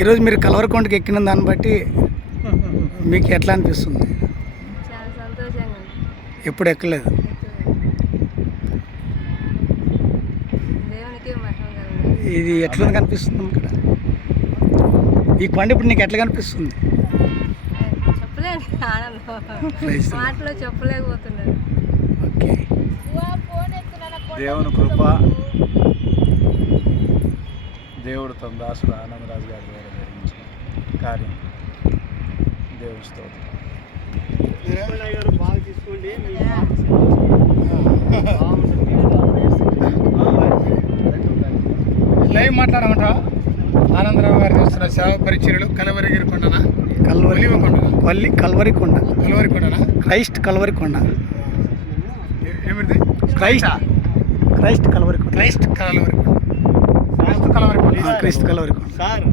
ఈరోజు మీరు కలవరకొండకి ఎక్కిన దాన్ని బట్టి మీకు ఎట్లా అనిపిస్తుంది? చాలా సంతోషంగా ఉంది. ఎప్పుడు ఎక్కలేదు. దేవునికి మహిమ కలుగును. ఇది ఎట్లా కనిపిస్తుంది ఇక్కడ? ఈ కొండ ఇప్పుడు నీకు ఎట్లా కనిపిస్తుంది? చెప్పలేను, ఆనందం మాటలో చెప్పలేకపోతున్నాను. ఓకే. దేవుని కృప, దేవుడు తన దాసుడు ఆనందరాజు గారి ద్వారా జరిగించిన కార్యం దేవుని స్తోత్రం. లైవ్ మాట్లాడమంటావా? ఆనందరావు గారు చేస్తున్న సేవ పరిచర్యలు కలవరిగిరికొండనా? కల్వరికొండ. కలవరికొండనా? క్రైస్ట్ కల్వరికొండ. ఏమిటి? క్రైస్ట్ కల్వరికొండ. క్రైస్ట్ కలవరికొండ. క్రైస్ట్ కల్వరికొండ. సార్